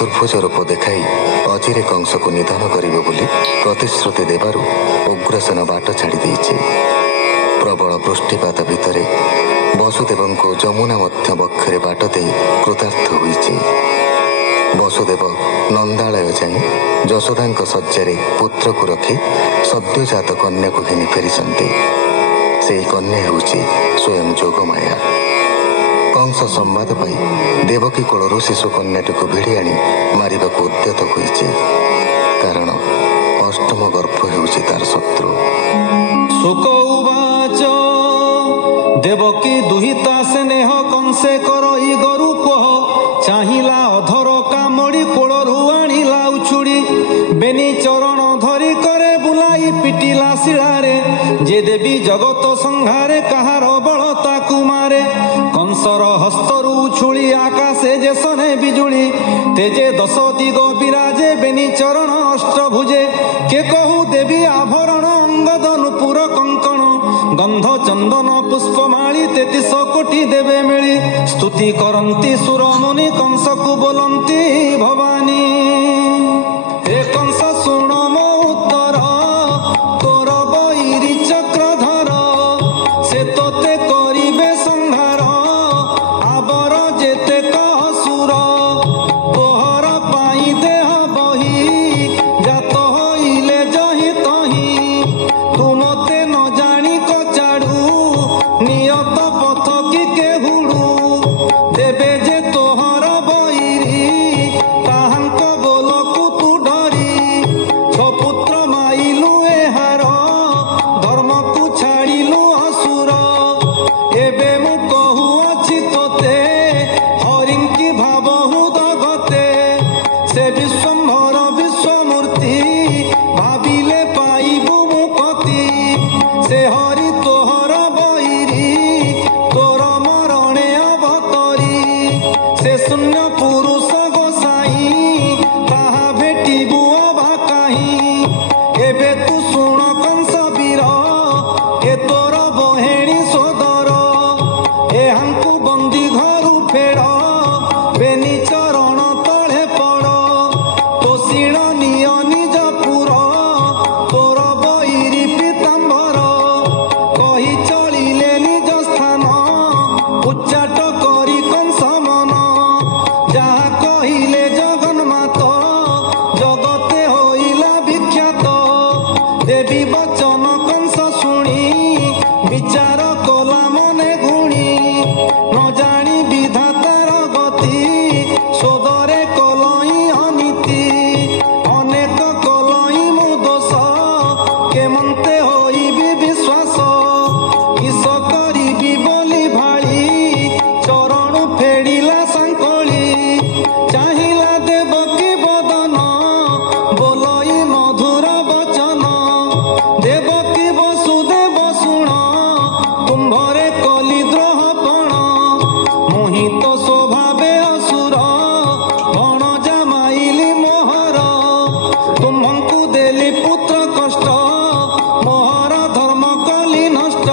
ଚତୁର୍ଭୁଜ ରୂପ ଦେଖାଇ ଅଚିରେ କଂସକୁ ନିଧନ କରିବ ବୋଲି ପ୍ରତିଶ୍ରୁତି ଦେବାରୁ ଉଗ୍ରସେନ ବାଟ ଛାଡ଼ି ଦେଇଛି। ପ୍ରବଳ ବୃଷ୍ଟିପାତ ଭିତରେ ବସୁଦେବଙ୍କୁ ଯମୁନା ମଧ୍ୟ ବକ୍ଷରେ ବାଟ ଦେଇ କୃତାର୍ଥ ହୋଇଛି। ବସୁଦେବ ନନ୍ଦାଳୟ ଯାଇ ଯଶୋଦାଙ୍କ ଶଯ୍ୟାରେ ପୁତ୍ରକୁ ରଖି ସଦ୍ୟଜାତ କନ୍ୟାକୁ ଘିନି ଫେରିଛନ୍ତି। ସେହି କନ୍ୟା ହେଉଛି ସ୍ୱୟଂ ଯୋଗମାୟା। କଂସ ସମ୍ବାଦ ପାଇ ଦେବକୀ କୋଳରୁ ଶିଶୁ କନ୍ୟାଟିକୁ ଭିଡ଼ି ଆଣି ମାରିବାକୁ ଉଦ୍ୟତ ହୋଇଛି। କାରଣ ଅଷ୍ଟମ ଗର୍ଭ ହେଉଛି ତାର ଶତ୍ରୁ। ଶୁକ ଉବାଚ ଦେବକୀ ଦୁହିତା ସ୍ନେହ କଂସେ କରଇ ଗରୁ କୋହ ଚାହିଁଲା ଅଧର କାମଡ଼ି କୋଳରୁ ଆଣିଲା ଉଛୁଡ଼ି ବେନି ଚରଣ ଧରି କରେ ବୁଲାଇ ପିଟିଲା ଶିଳାରେ ଯେ ଦେବୀ ଜଗତ ସଂହାରେ କାହାର ବଳ ତାକୁ ମାରେ କଂସର ହସ୍ତରୁ ଉଛୁଳି ଆକାଶେ ଯେ ସନେ ବିଜୁଳି ତେଜେ ଦଶ ଦିଗ ବିରାଜେ ବେନି ଚରଣ ଅଷ୍ଟଭୁଜେ କେ କହୁ ଦେବୀ ଆଭରଣ ଅଙ୍ଗଦ ନୂପୁର କଙ୍କଣ ଗନ୍ଧ ଚନ୍ଦନ ପୁଷ୍ପମାଳି 33 କୋଟି ଦେବେ ମିଳି ସ୍ତୁତି କରନ୍ତି ସୁରମୁନି କଂସକୁ ବୋଲନ୍ତି ଭବାନୀ। ହେ କଂସ ଶୁଣ ମୋ ଉତ୍ତର ତୋର ବୈରୀ ଚକ୍ରଧର ସେ ତୋତେ କରିବେ ସଂହାର ଆବର ଯେତେ କସୁର ତୋହର ପାଇଁ ଦେହ ବହି ଜାତ ହଇଲେ ଜହି ତହି ତୁ ମତେ ନ ଜାଣି କଚାଡୁ ନିୟତ ପଥ କି କେହୁଡୁ ଦେବେ ଯେ ତୋହର ବୈରୀ ତାହାଙ୍କ ବୋଲକୁ ତୁ ଡରି ଛପୁତ୍ର ମାଇଲୁ ଏହାର ଧର୍ମକୁ ଛାଡ଼ିଲୁ ଅସୁର ଏବେ ମୁଁ କହୁଅଛି ତୋତେ ହରିଙ୍କି ଭାବହୁ ଦଗତେ ସେ ବିଶ୍ୱମ୍ଭର ବିଶ୍ୱମୂର୍ତ୍ତି ଭାବିଲେ ପାଇବୁ ମୁକ୍ତି ସେ ହରି ତୋହର ବୈରୀ ତୋର ମରଣେ ଅବତରୀ ସେ ଶୂନ୍ୟ ପୁରୁଷ ଗୋସାଇ ତାହା ଭେଟିବୁ ଅବା କାହିଁ ଏବେ ତୁ ଶୁଣ କଂସ ବୀର ଏ ତୋର ବହେଣୀ ସୋଦର ଏହାଙ୍କୁ ବନ୍ଦୀ ଘରୁ ଫେଡ଼ ବେନି ଚରଣ ତଳେ ପଡ଼ ତୋଷିଣ ନିଅ ନିଜ ପୁର ତୋର ବୈରୀ ପୀତାମ୍ବର କହି ଚଳିଲେ ନିଜ ସ୍ଥାନ ଉଚ୍ଚାଟ କରି କଂସ ମନ ଯାହା କହିଲେ ଜଗନ୍ମାତ ଜଗତେ ହୋଇଲା ବିଖ୍ୟାତ ଦେବୀ ବଚନ କଂସ ଶୁଣି ବିଚାର କଲା ମନେ ଗୁଣି ନ ଜାଣି ବିଧାତାର ଗତି ସୋଦରେ କଲଇ ଅନୀତି ଅନେକ କଲଇ ମୁଁ ଦୋଷ କେମନ୍ତେ ହୋଇବି ବିଶ୍ୱାସ କିସ କରିବି ବୋଲି ଭାଳି ଚରଣୁ ଫେଡ଼ିଲା ସାଙ୍କଳି ଚାହିଁଲା ଦେବକୀ ବଦନ ବୋଲଇ ମଧୁର ବଚନ ଦେବକୀ ବସୁଦେବ ଶୁଣ ତୁମ୍ଭରେ କଲି ଦ୍ରୋହପଣ ମୋହିତ ସ୍ୱଭାବେ ଅସୁର ଭଣଜା ମାଇଲି ମୋହର ତୁମ୍ଭଙ୍କୁ ଦେଲି ପୁତ୍ର କଷ୍ଟ ମୋହର ଧର୍ମ କଲି ନଷ୍ଟ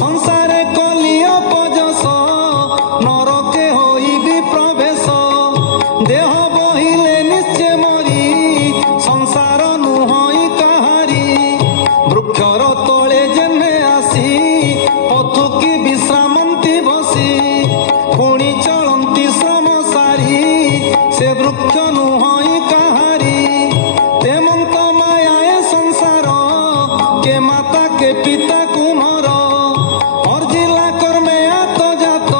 ସଂସାରେ କଲି ଅପଯଶ ନରକେ ହୋଇବି ପ୍ରବେଶ ଦେହ ବହିଲେ ନିଶ୍ଚେ ମରି ସଂସାର ନୁହଁଇ କାହାରି ବୃକ୍ଷର ତଳେ ଯେନେ ଆସି ପଥୁକି ବିଶ୍ରାମନ୍ତି ବସି ପୁଣି ଚଳନ୍ତି ଶ୍ରମ ସାରି ସେ ବୃକ୍ଷ ନୁହଁଇ କାହାରି ତେମନ୍ତ ମାୟାଏ ସଂସାର କେ ମାତା କେ ପିତା କୁମର ଅର୍ଜିଲା କର୍ମେ ଆତ ଜାତ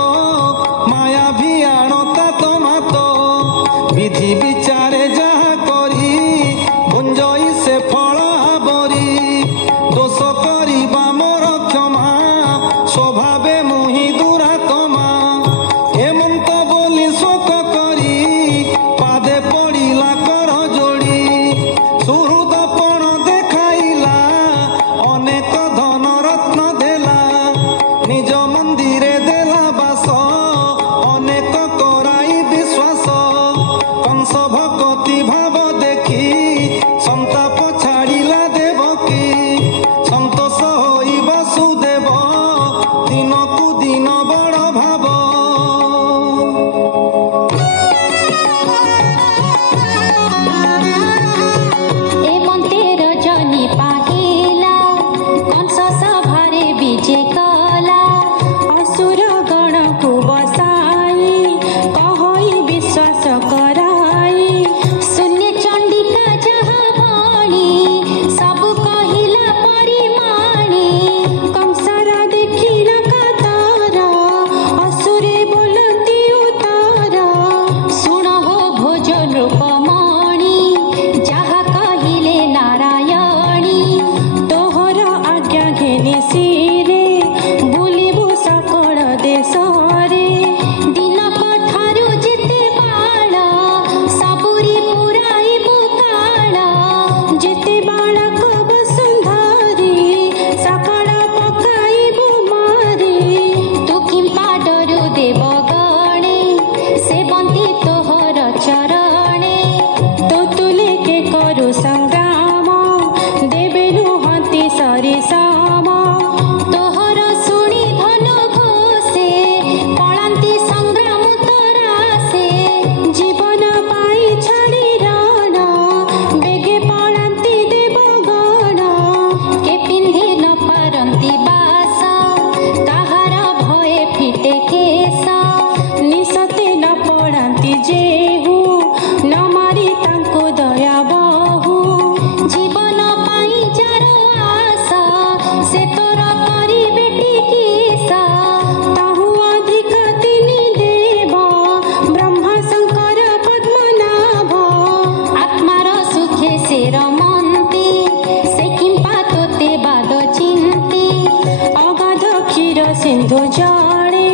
ମାୟା ଭିଆଣ ତାତ ମାତ ବିଧି ବିଚାରେ ଯାହା କରି ଭୁଞ୍ଜଇ ସେ ଫଳ ଆବରି ଦୋଷ କରିବା ମୋର କ୍ଷମା ସ୍ୱଭାବେ ମୁହିଁ ଦୁରାତ୍ମା ହେମନ୍ତ ବୋଲି ଶୋକ କରି ପାଦେ ପଡ଼ିଲା କର ଯୋଡ଼ି ସୁହୃଦପଣ ଦେଖାଇଲା ଅନେକ ଧନ ରତ୍ନ ଦେଲା ନିଜ ମନ୍ଦିରେ ଦେଲା ବାସ ଅନେକ କରାଇ ବିଶ୍ୱାସ କଂସ ଭକତି ଭାବ ଦେଖି ସନ୍ତାପ ଛାଡ଼ିଲା ଦେବକୀ ସନ୍ତୋଷ ହୋଇ ବସୁଦେବ ଦିନ सिंधु जड़े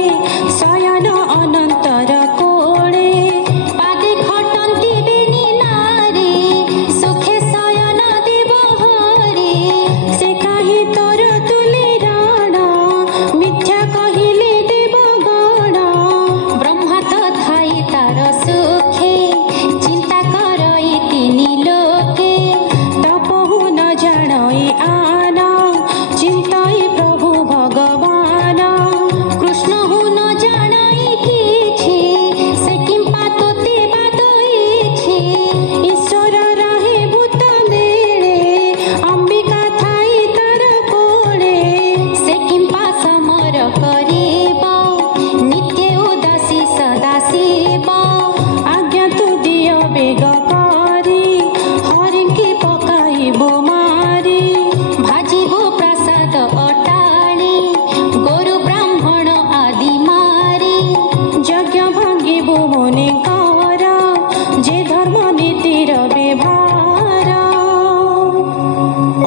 शयन अनंतर कोणे पादे खटंती बेनी नारी सुखे शयन देव हरे से काहे तोर तुले राण मिथ्या कहिले देव गण ब्रह्मा तो थाई तार सुखे चिंता करई तिनी लोके तपहु न जानई आना चिंताई प्रभु भगवान कृष्ण हु न जानई किछि से किंपा तोते बादईछि ईश्वर रहे भूत मेळे अंबिका थाई तार कोणे से किंपा समर करिब नित्य उदासी सदा शिव आज्ञा तु दिय बेग करी हरिंकी पकाइबो मारी भाजिबो प्रसाद अटाणी गोरु ब्राह्मण आदि मारी यज्ञ भांगिबो मुनि कर जे धर्म नीतिर व्यवहार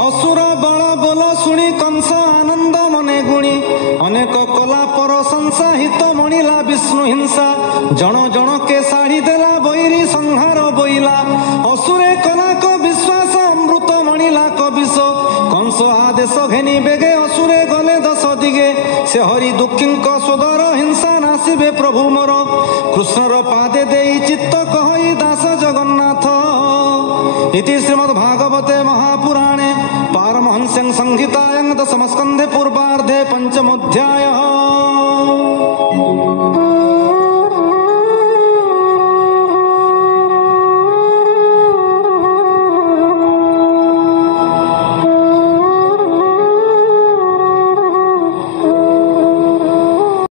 असुर बल बोल शुणी कंस आनंद मने गुणी अनेक कला प्रशंसा हित मणिला विष्णु हिंसा जण जण के साड़ी देला बैरी संहार बोइला असुरे कला को विश्वास अमृत मणिला कविश कंस आदेश घेनी बेगे असुरे गले दश दिगे से हरि दुखींक सोदर हिंसा नासिबे प्रभु मोर कृष्णर पादे देई चित्त कहई दास जगन्नाथ इति श्रीमद्भागवते महापुराणे पारमहंस्यं संहितायां दशमस्कन्धे पूर्वार्धे पंचमोऽध्यायः।